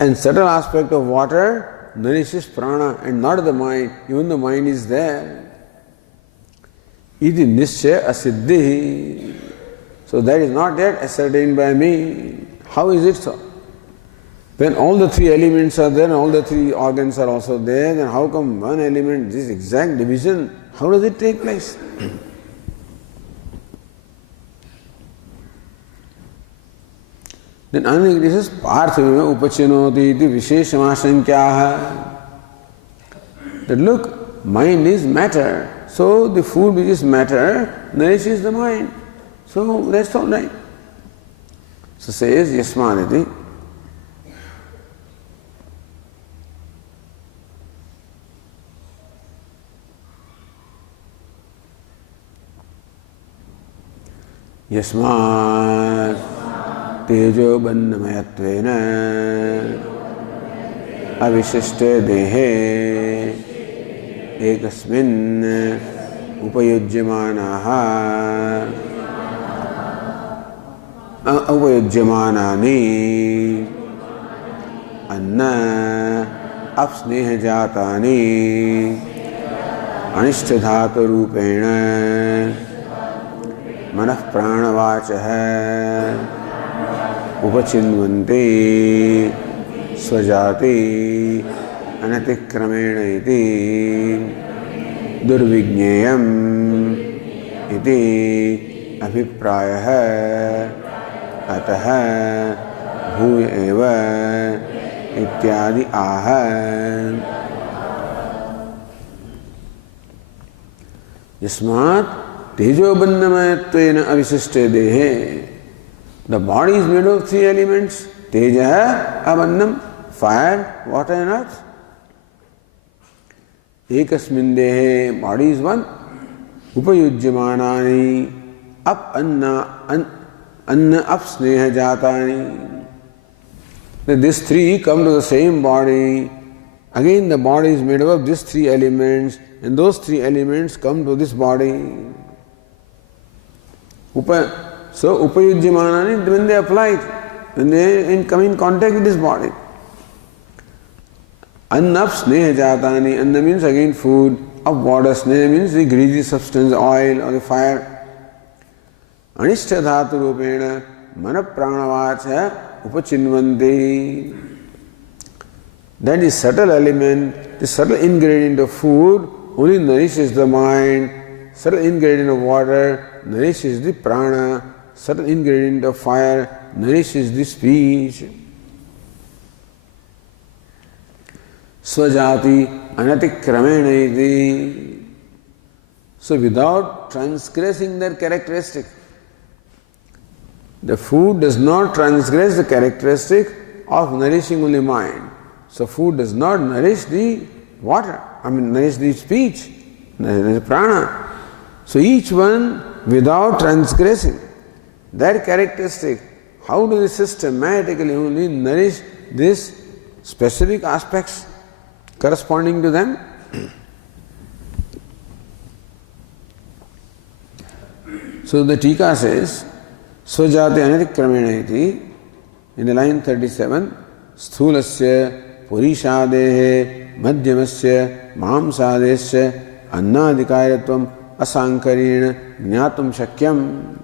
and subtle aspect of water nourishes prana and not the mind, even the mind is there. Iti nischa asiddhi. So that is not yet ascertained by me. How is it so? When all the three elements are there and all the three organs are also there, then how come one element, this exact division, how does it take place? Then Anandagiri says, Parthavima upachinoti iti visheshamashankyaha. That look, mind is matter. So the food which is matter nourishes the mind. So that's all right. So says Yasmaniti. Yasmat tejo bandhamayattvena avishishte dehe ekasmin upayujyamanaha upayujyamanani anna apsneha jatani anishtadhatu rupena मनः प्राणवाचः उपचिन्वन्ति स्वजाति अनतिक्रमेण इति दुर्विज्ञेयम् इति अभिप्रायः अतः भूय एव इत्यादि आह. यस्मात् Tejobandhamayattvena avishishte dehe. The body is made of three elements. Teja, abandham, fire, water and earth. Ekasmin dehe, body is one. Upayujyamanani, up anna up sneha jatani. These three come to the same body. Again the body is made up of these three elements, and those three elements come to this body. So upayujyamanani, when they apply it, when they come in contact with this body. Anna sneha jatani, anna means again food, of water, sneha means the greasy substance, oil or the fire. Anishta dhatu rupena mana pranavacha upachinvanti. That is subtle element, the subtle ingredient of food only nourishes the mind, subtle ingredient of water nourishes the prana, subtle ingredient of fire nourishes the speech. Swajati anatikramena iti. So without transgressing their characteristic, the food does not transgress the characteristic of nourishing only mind. So food does not nourish the water, nourish the speech, nourish the prana. So each one without transgressing that characteristic, how do they systematically only nourish these specific aspects corresponding to them? So the Tika says, Svajati Anarikramena iti, in the line 37, Sthulasya Purishadehe Madhyamasya Mamsadesya Annadikaratvam Asankarena Jnatum Shakyam.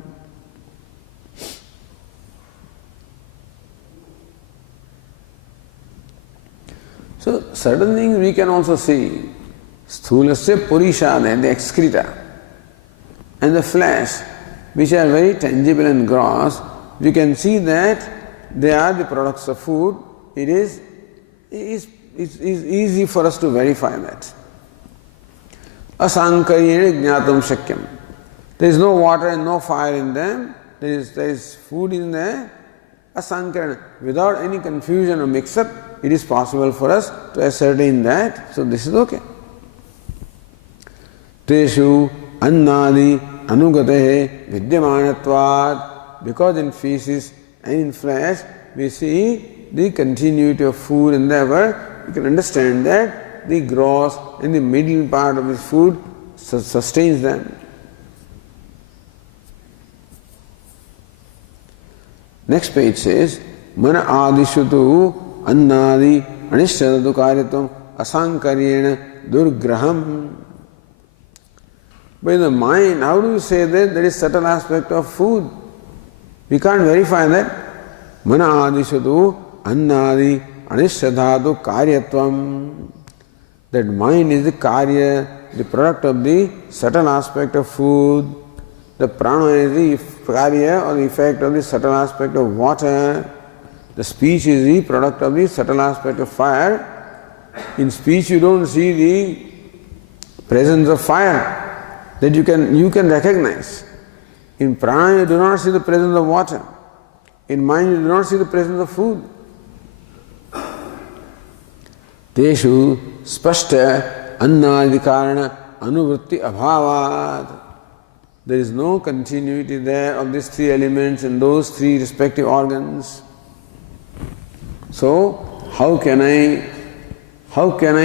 So certain things we can also see. Sthulasya Purishade, the excreta, and the flesh, which are very tangible and gross, we can see that they are the products of food. It is easy for us to verify that. Asankarena jnatum shakyam. There is no water and no fire in them. There is food in there. Asankarena. Without any confusion or mix-up, it is possible for us to ascertain that. So this is okay. Teshu annadi anugatehe vidyamanatvat. Because in feces and in flesh we see the continuity of food and therefore we can understand that the gross and the middle part of this food sustains them. Next page says, Mana adishutu annadi anishadatu karyatvam asankaryena durgraham. By the mind, how do you say that there is certain aspect of food? We can't verify that. Mana adishutu annadi anishadatu karyatvam. That mind is the karya, the product of the subtle aspect of food. The prana is the karya or the effect of the subtle aspect of water. The speech is the product of the subtle aspect of fire. In speech you don't see the presence of fire that you can recognize. In prana you do not see the presence of water. In mind you do not see the presence of food. Teshu spashta annadikarana anuvritti abhavat. There is no continuity there of these three elements in those three respective organs. So how can I come to an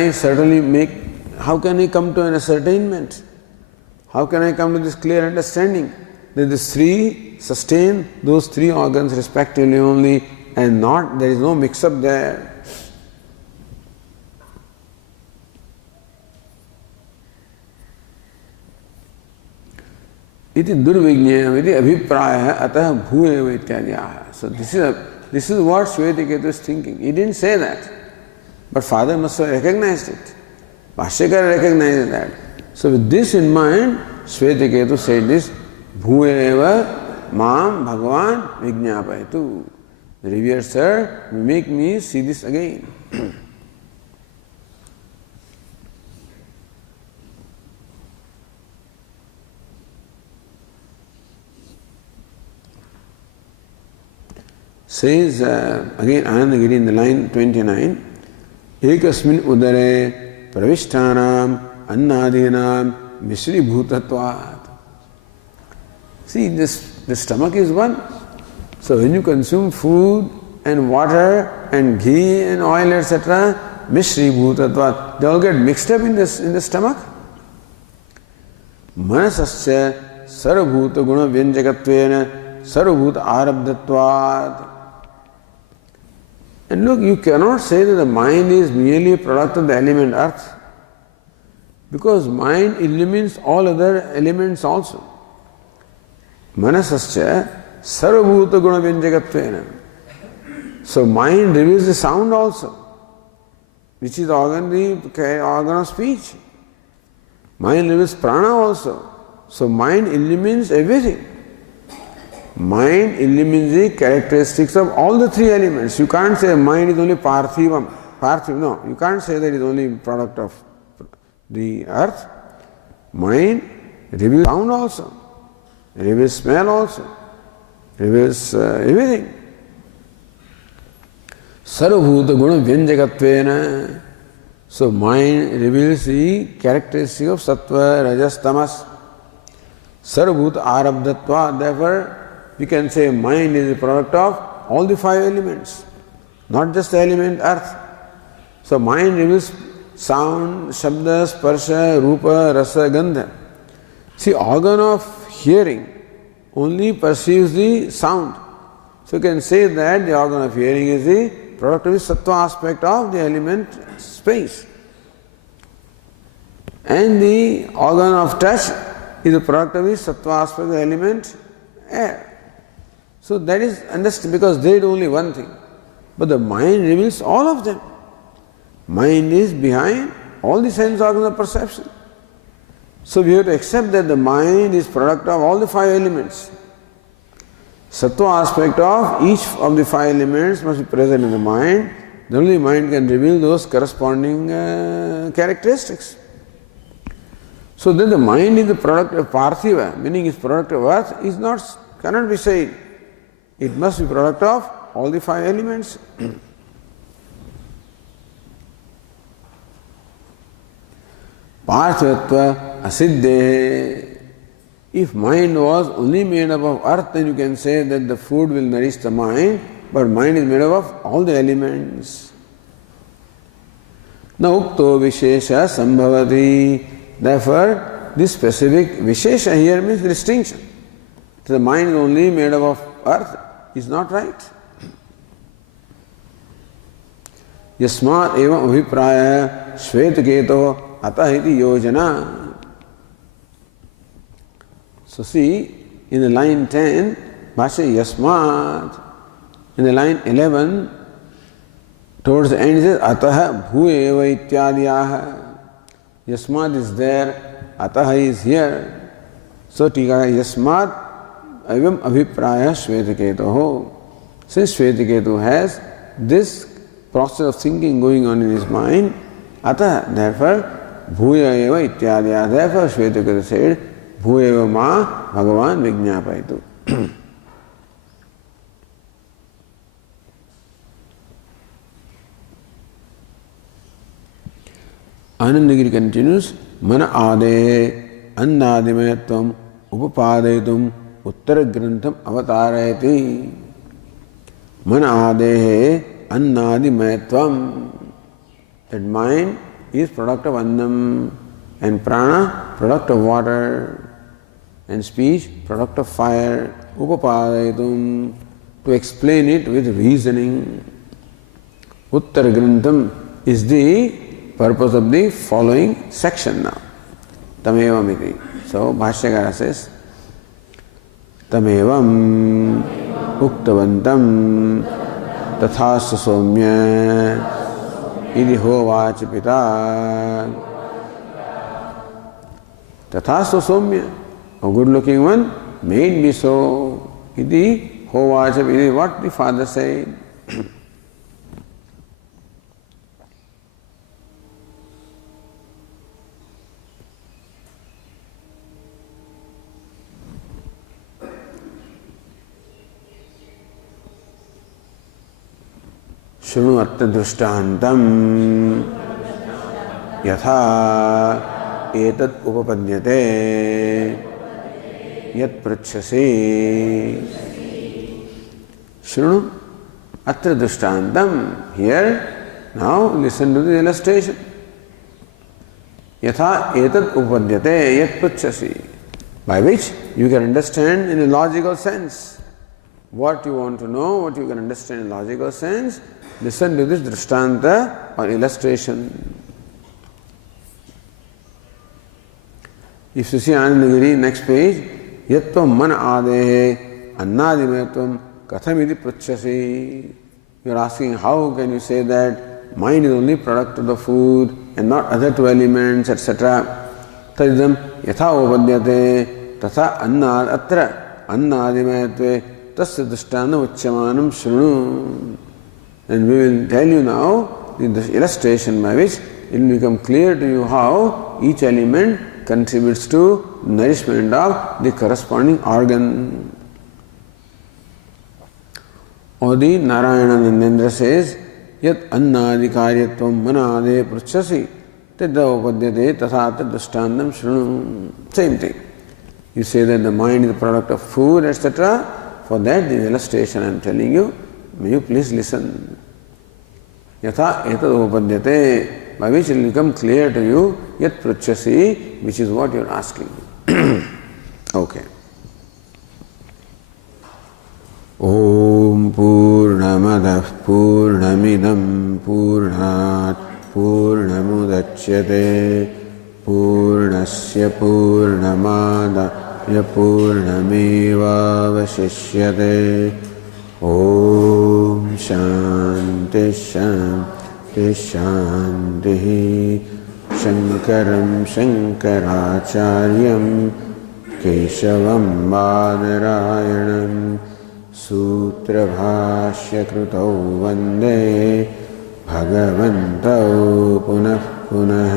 ascertainment? How can I come to this clear understanding that these three sustain those three organs respectively only and there is no mix-up there? Iti durvijnayam iti abhipraya atah bhuyeva ityadyaha. So this is what Shvetiketu is thinking. He didn't say that, but Father must have recognized it. Bhashyakara recognized that. So with this in mind, Shvetiketu said this, bhuyeva mam bhagavan vijñāpayatu. The revered sir, make me see this again. Says again Anandagiri in the line 29, Ekasmin udare pravishtanam annadinam mishri bhutatvat. See, the stomach is one. So when you consume food and water and ghee and oil, etc., mishri bhutatvat, they all get mixed up in the stomach. Manasasya sarvabhuta guna vyanjakatvena sarvabhuta arabdhatvat. And look, you cannot say that the mind is merely a product of the element earth, because mind illumines all other elements also. Manasasya sarvabhuta guna vyanjakatvena. So mind reveals the sound also, which is the organ of speech. Mind reveals prana also. So mind illumines everything. Mind illumines the characteristics of all the three elements. You can't say mind is only parthivam. No, you can't say that it is only product of the earth. Mind reveals sound also, reveals smell also, reveals everything. Sarvabhuta guna vyanjakatvena. So mind reveals the characteristic of sattva, rajas, tamas. Sarvabhuta arabdhatva. Therefore, we can say mind is the product of all the five elements, not just the element earth. So mind reveals sound, shabda, sparsha, rupa, rasa, gandha. See, organ of hearing only perceives the sound. So you can say that the organ of hearing is the product of the sattva aspect of the element space. And the organ of touch is the product of the sattva aspect of the element air. So that is understood because they do only one thing. But the mind reveals all of them. Mind is behind all the sense organs of perception. So we have to accept that the mind is product of all the five elements. Sattva aspect of each of the five elements must be present in the mind. The only mind can reveal those corresponding characteristics. So then the mind is the product of Parthiva, meaning is product of earth, cannot be said. It must be product of all the five elements. Parthivatva asiddhe. If mind was only made up of earth, then you can say that the food will nourish the mind, but mind is made up of all the elements. Na ukto vishesha sambhavati. Therefore, this specific vishesha here means distinction. The mind is only made up of earth is not right. Yasmat evam abhipraya shvetaketo atahiti yojana. So see, in the line 10, Bhashya Yasmat, in the line 11, towards the end it says Ataha Bhueva Ityadyaha. Yasmat is there, Ataha is here. So Tika Yasmat Evam Abhipraya Shvetaketo. Since Shvetaketu has this process of thinking going on in his mind, Ataha, therefore, Bhuya Eva Ityadyaha. Therefore Shvetaketu said, Bhuyeva ma Bhagavan Vijñapaitu. Anandagiri continues, Mana ade annadimayatvam upapadaitum uttara grantham avatarayati. Mana ade annadimayatvam. That mind is product of annam, and prana, product of water, and speech, product of fire, upapadaitum, to explain it with reasoning. Uttara Grantham is the purpose of the following section now. Tamevam iti. So Bhashyakara says, Tamevam uktavantam tathasta somya idi hovacha pita. Tathasto somya, a good looking one, may it be so. Iti hovacha, iti what the father said. Shunu atta drishtantam yatha एतत् उपपद्यते यत् पृच्छसि शृणु अत्र दृष्टान्तं. Here now listen to the illustration. यथा एतत् उपपद्यते यत् पृच्छसि, by which you can understand in a logical sense what you want to know, what you can understand in logical sense. Listen to this drishtanta or illustration. If you see Anandagiri, next page, Yatvam man adehe annadimayatvam kathamidi prachyasi. You are asking, how can you say that mind is only product of the food and not other two elements, etc. Tadidam yatha upadyate tatha annad atra annadimayatve tasya drishtana uchyamanam shrunu. And we will tell you now the illustration by which it will become clear to you how each element contributes to nourishment of the corresponding organ. Or the Narayana Nindendra says, yat annadi karyatvam manade pruchasi tadda upadyate tasat drashtandam shrunu. Same thing. You say that the mind is the product of food, etc. For that, this illustration I am telling you, may you please listen. Yatha etad upadyate, by which it will become clear to you, yat pruchasi, which is what you are asking. Okay. Om Purnamadah Purnamidam Purnat Purnamudachyate Purnasya Purnamadaya Purnameva Vasishyate. Om Shanti Shanti Shanti. Shankaram Shankaracharyam Keshavam Badarayanam Sutra Bhashya Krutau Vande Bhagavantau Punah Punah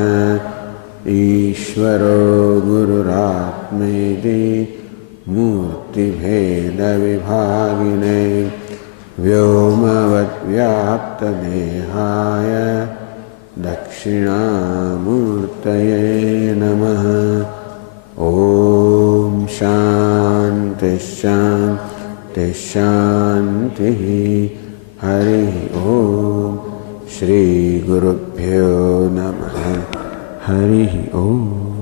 Ishvaro Gururatmeti Murti Bheda Vibhagine Vyomavat Vyapta Dehaya Dakshinamurtaye Namaha. Om Shanti Shanti Shanti. Hari Om. Shri Gurubhyo Namaha. Hari Om.